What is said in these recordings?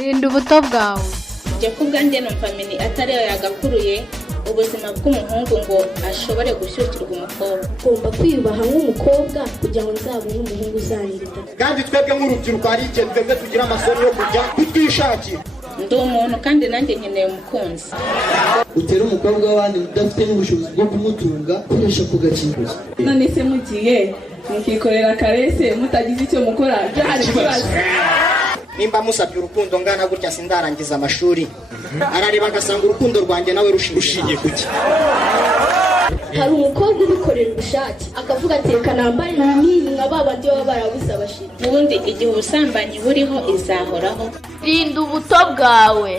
rinda ubuto bwawe. Njye ku bwanjye numva mini atari yo yagakuruye ubuzima bw'umuhungu ngo ashobore gushyukirwa umukobwa. Ugomba kwiyubaha nk'umukobwa kugira ngo nzabone umuhungu uzanirita. Kandi twebwe nk'urubyiruko hari igihe twebwe tugira amasoni yo kujya kutwishakira. Ndi umuntu kandi nanjye nkeneye umukunzi. Utera umukobwa w'abandi udafite n'ubushobozi bwo kumutunga ukoresha ku gakingirizo. None se mugiye mukikorera karese mutagize icyo mukora byari kibazo. Nimba musabye urukundo ngana gutya sindarangiza amashuri arareba agasanga urukundo rwanjye nawe rushingiye kuki. Hari umukobwa ubikorera ubushake akavuga ati reka nambare nini nka babandi baba barabuze abashira. Ubundi igihe ubusambanyi buriho izahoraho. Rinda ubuto bwawe.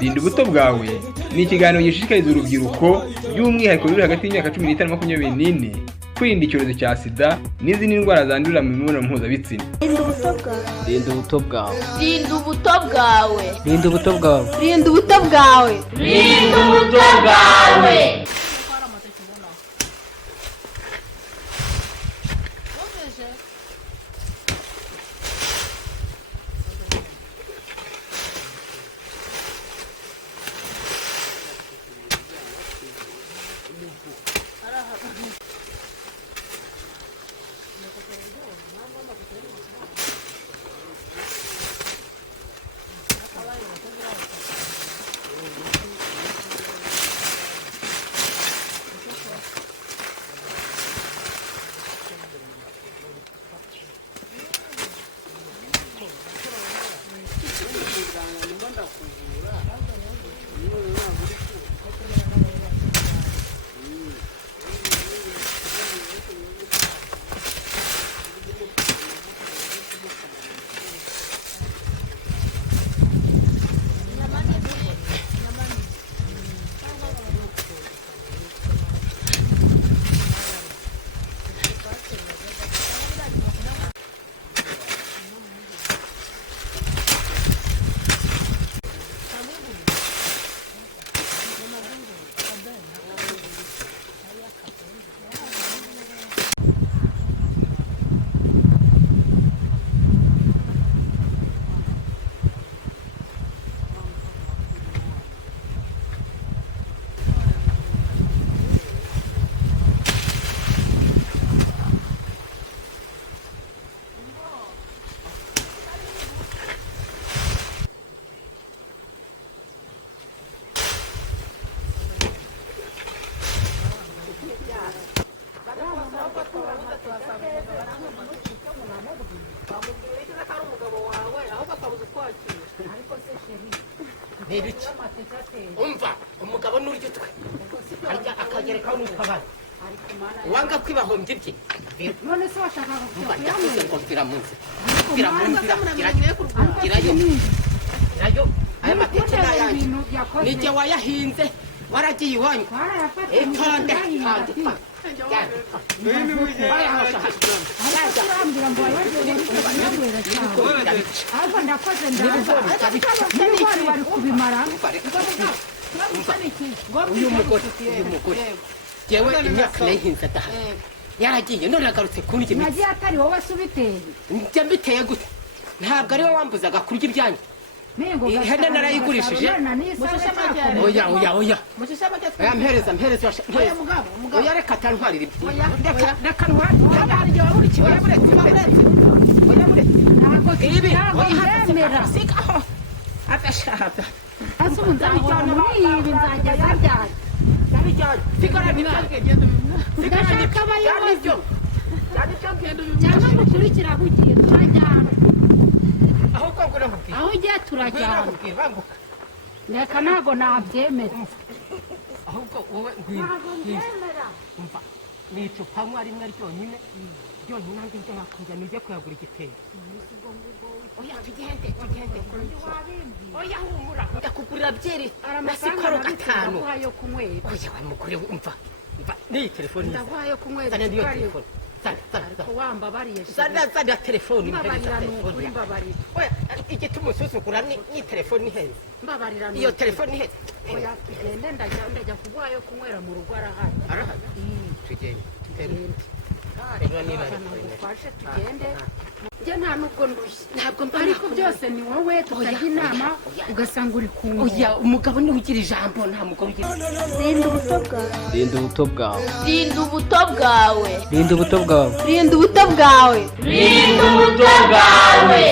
Rinda ubuto bwawe ni ikiganiro gishishikariza urubyiruko by'umwihariko ruri hagati y'imyaka 15 na 24 kwirinda icyorezo cya sida n'izindi ndwara zandurira mu mibonano mpuzabitsina. Rinda ubuto bwawe. Rinda ubuto bwawe. Rinda ubuto bwawe. Rinda ubuto bwawe. Rinda ubuto bwawe. Rinda ubuto bwawe. Nebiki umva umugabo n'uryo twe arya akagereka n'ukabana wanga kwibahombye bye none se washaka kugira munsi irayo aya mateke n'ayandi nijye wayahinze waragiye iwanyu itonde uyu mugore yewe imyaka nayihinze adaha yaragiye none agarutse kurya imitsi nagiye atari wowe se ubiteye njye mbiteye gute ntabwo ari wowe wambuzaga kurya ibyanyu ihene narayigurishije oya oya mpereza oya reka atantwarira reka ntwarire ntabwo tubyemera adashaka asubu nzabijyana muri nzageza ryari ugashaka abayobozi cyangwa mukurikira aho ugiye turajyana aho ugiye turajyana reka ntabwo nabyemera ahubwo wowe umva ni icupa rimwe ryonyine nanjye njye nakuzana ujye kuyagura igitero oya tugende oya humura ndakugurira byeri nasikoro 5 yo kunywera oya wa mugore umva ni telefone ndaguhaye kunywera sana ndiyo telefone wamba bariye sana telefone mbabarira oya igituma ususukura ni telefone ihenze mbabarira iyo telefone ihenze oya tugende ndajya kuguhaye kunywera mu rugo arahari tugende Twashe tugende njye nta nubwo ndushye ntabwo ariko byose ni wowe tutajya inama ugasanga uri kumwe oya umugabo niwe ugira ijambo nta mugore ugira rinda ubuto bwawe rinda ubuto bwawe rinda ubuto bwawe rinda ubuto bwawe rinda ubuto bwawe rinda ubuto bwawe.